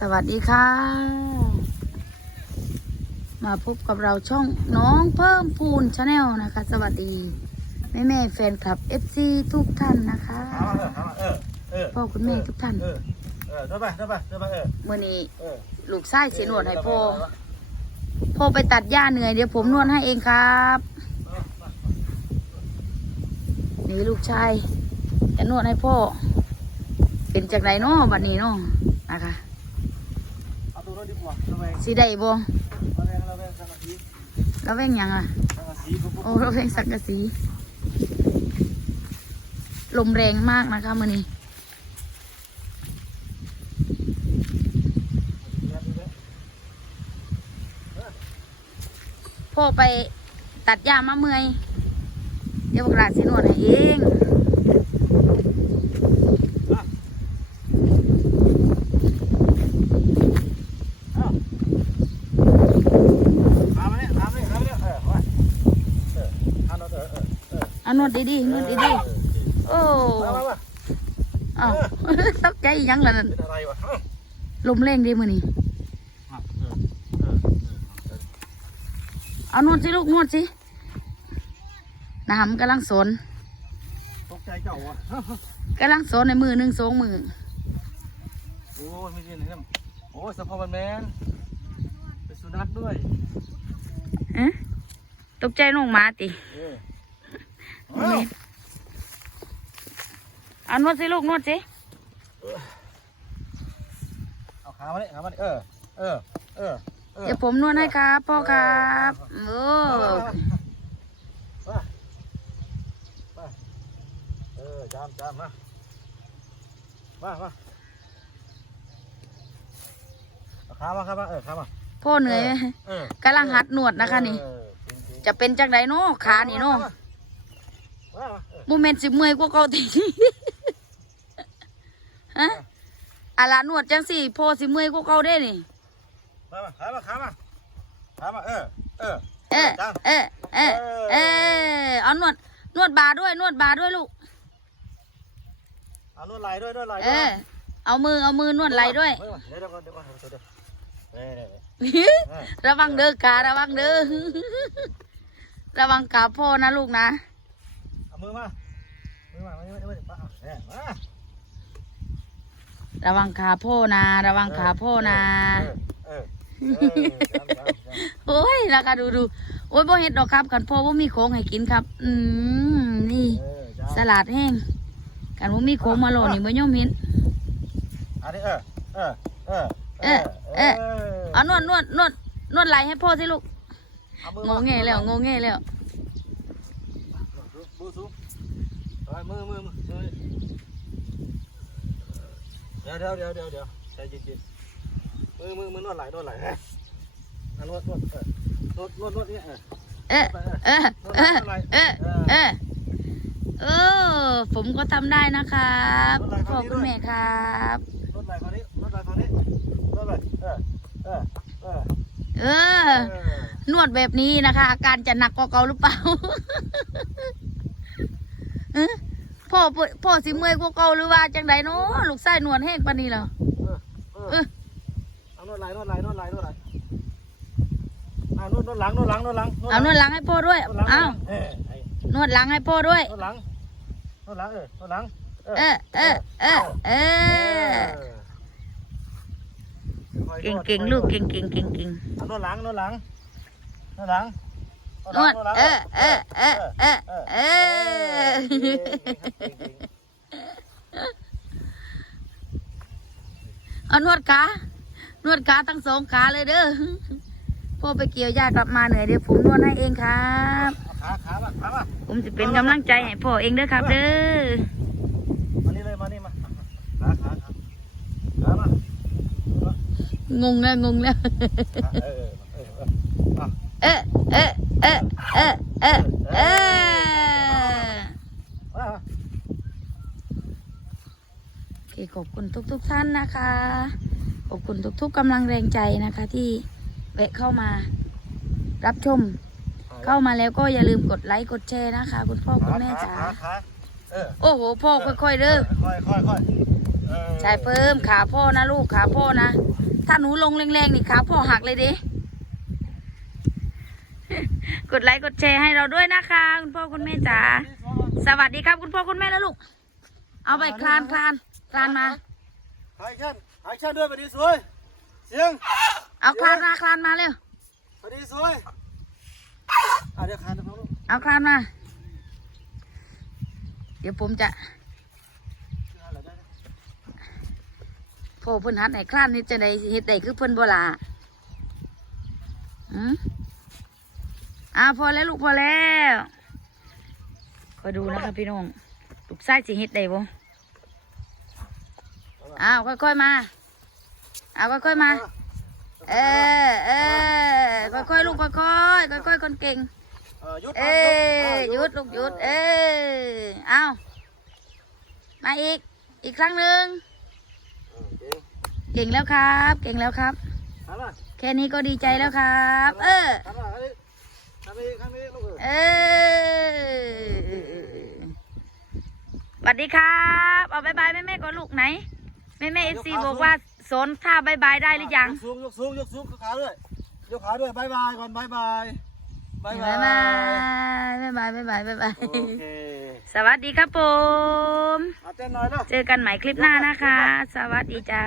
สวัสดีค่ะ มาพบกับเราช่องน้องเพิ่มพูนชาแนลนะคะ สวัสดี แม่แม่ๆแฟนคลับ FC ทุกท่านนะคะถามมาเออถามมาเออเออพ่อคุณแม่ทุกท่านเออเออเดินไปเดินไปเดินไปเออเมื่อนี้เออลูกไส้เสียหนวดให้พ่อพ่อไปตัดหญ้าเหนื่อยเดี๋ยวผมนวดให้เองครับนี่ลูกชายจะนวดให้พ่อ เป็นจากไหนเนาะบัดนี้เนาะนะคะ เอาตัวรถดีกว่าระแวงสิได้บ่ระแวงระแวงสังกะสีแล้วแว่งหยังอะ สังกะสีปุ๊บปุ๊บโอ้เราเพลงสังกะสี ลมแรงมากนะคะมือนี้พ่อไปตัดหญ้ามาเมื่อย เดี๋ยวบอกหลานสิหนวดให้เอง ถามมาเนี่ยถามมาเนี่ยถามมาเนี่ยเออว่าเออถามเราเออเออเออ เอา นวดดีๆนวดดีๆโอ้มามามาเอ้าตกใจอีหยังล่ะนั่นเป็นอะไรวะลมแรงดีมือนี้เออเออเอานวดสิลูกนวดสิน้ำกำลังสนตกใจเจ้าวะกำลังสนในมือหนึ่งสองมือโอ้ยไม่ใช่นี่นะโอ้ยสะพอมันแมนเป็นสุนัขด้วยเอ๊ะตกใจน้องหมาติเออเอาแม่เอานวดสิลูกนวดสิ เอาขามาเนี่ยขามาเนี่ยเออเออ เออ เออ เดี๋ยวผมนวดให้ครับพ่อครับโอ้เออจามจามมา มามาเอาขามาครับมาเออขามาพ่อเหนื่อยไหมเออกำลังหัดนวดนะคะนี่เออจริงๆจะเป็นจังไดเนาะขานี่เนาะ โมเมนต์สิเมื่อยกว่าเก่าทีฮะอะไรนวดจังสิพ่อสิเมื่อยกว่าเก่าได้นี่มามาขามาขามาขามาเออเออเออจามเออเออเออเอานวดนวดบาด้วยนวดบาด้วยลูกเอานวดไหล่ด้วยนวดไหล่เอด้วยอเอามือเอามือนวดไหล่ด้วยเดี๋ยวเดี๋ยวก่อนเดี๋ยวก่อนเดี๋ยวเดี๋ยวเดี๋ยวเดี๋ยวเดี๋ยวเออระวังเด้อการะวังเด้อระวังขาพ่อนะลูกนะเอา มือมามือมามือมามือมาเอาเนี่ยมาระวังขาพ่อนะ ระวังขาพ่อนะเออเออเออจามจามจามโอ้ยนะคะดูดูโอ้ยบ่เห็ดดอกครับกันพ่อว่ามีโค้งให้กินครับ อืมนี่เออจามสลัดแห้งกันว่ามีโค้งมาโหลนี่บ่ย่อมเห็นอันนี้เออเออเออเออเออเอานวดนวดนวดนวดไหล่ให้พ่อสิลูกเอามืองงแงแล้วงงแงแล้ว มือสูงเอา มือมือมือมือเดี๋ยวเดี๋ยวเดี๋ยวเดี๋ยวเดี๋ยวใจเย็นๆมือมือมือนวดไหล่นวดไหล่ฮะอะนวดนวดเออนวดนวดนวดเนี่ยเออเออเออเออเออเออเออผมก็ทำได้นะครับพ่อคุณแม่ครับนวดไหล่ฝั่งนี้นวดไหล่ฝั่งนี้นวดไหล่เออเออเออเออนวดแบบนี้นะคะ อาการจะหนักกว่าเก่าหรือเปล่าเอ้อพ่อเปิดพ่อสิเมื่อยกว่าเก่าหรือว่าจังไดเนาะลูกไส้นวดแห้งปานนี้เหรอเออเออเอานวดไหล่นวดไหล่นวดไหล่นวดไหล่อ่านวดนวดหลังนวดหลังนวดหลังเอานวดหลังให้พ่อด้วยนวดหลังเอาเออไอ้นวดหลังให้พ่อด้วยนวดหลังนวดหลังเออนวดหลังเออเออเออเออเก่งเก่งลูกเก่งเก่งเก่งเก่งเอานวดหลังนวดหลังนวดหลัง นวดเออเออเออเออเออเอานวดขานวดขาทั้งสองขาเลยเด้อพ่อไปเกี่ยวหญ้ากลับมาเหนื่อยเดี๋ยวผมนวดให้เองครับขาขามาขามาผมจะเป็นกำลังใจให้พ่อเองเด้อครับ เด้อมานี่เลยมานี่มาขาขาขาขามางงแล้วงงแล้วเออเออ เออเอ๊ะเอ๊ะเอ๊ะเอ๊ะเอ๊ะเอ๊ะมาโอเคขอบคุณทุก ๆ ท่านนะคะ ขอบคุณทุก ๆกำลังแรงใจนะคะ ที่แวะเข้ามารับชม เข้ามาแล้วก็อย่าลืมกดไลค์กดแชร์นะคะ คุณพ่อคุณแม่จ๋าขาขาเออโอ้โหพ่อค่อยๆเด้อค่อยค่อยค่อยเออใช่เพิ่มขาพ่อนะลูกขาพ่อนะ ถ้าหนูลงแรงๆนี่ขาพ่อหักเลยดิ กดไลค์กดแชร์ให้เราด้วยนะคะ คุณพ่อคุณแม่จ๋าสวัสดีครับ คุณพ่อคุณแม่แล้วลูก เอาไปคลานคลานคลานมาหายแค่นหายแค่นด้วยพอดีสวยเสียงเอาคลานมาคลานมาเร็วพอดีสวยอะเดี๋ยวคานตรงนู้นลูกเอาคลานมาเดี๋ยวผมจะคานอะไรได้นะโผล่เพิ่นหัดไหนคลานนี่จะได้เฮ็ดได้คือเพิ่นบ่ล่ะอืม อ้าวพอแล้วลูกพอแล้วคอยดูนะครับพี่น้องลูกไส้สิเฮ็ดได้บ่อ้าวค่อยๆมาอ้าวค่อยๆมา เออเออค่อยๆลูกค่อยๆค่อยๆคนเก่ง เออหยุดเอ้ยหยุดลูกหยุด เอ้ยเอามาอีก อีกครั้งหนึ่งเก่งเก่งแล้วครับ เก่งแล้วครับหันมาแค่นี้ก็ดีใจแล้วครับ เออ เออเออสวัสดีครับเอาบายบายแม่แม่ๆก่อนลูกไหนแม่แม่เอฟซีบอกว่าสนท่าบายบายได้หรือยังยกสูงยกสูงยกสูงขาด้วยยกขาด้วยบายบายก่อนบายบายบายบาบายยบายบายบายบายบายบายโอเคสวัสดีครับผมเอาเต้นหน่อยเนาะเจอกันใหม่คลิปหน้านะคะ สวัสดีจ้า